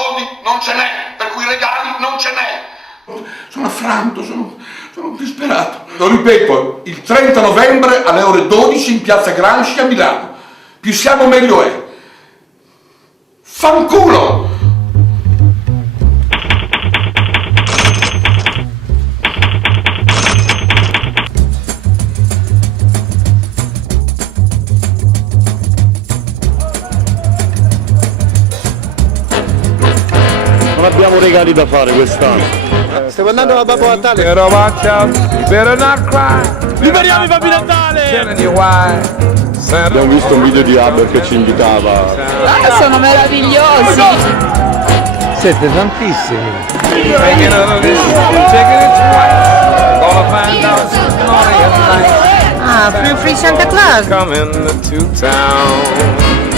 soldi non ce n'è, per cui regali non ce n'è. Sono affranto, sono disperato. Lo ripeto, il 30 novembre alle ore 12 in piazza Gramsci a Milano. Più siamo meglio è. Fanculo! Non abbiamo regali da fare quest'anno. Stiamo andando a Babbo Natale. Better watch out, you better not cry. Liberiamo i Babbi Natale! Telling you why. Abbiamo visto un video di Haber che ci invitava. Sono meravigliosi. Siete tantissimi. Taking out of this, taking it twice. Gonna find out who's naughty and nice. Ah, free Santa Claus. Coming to town.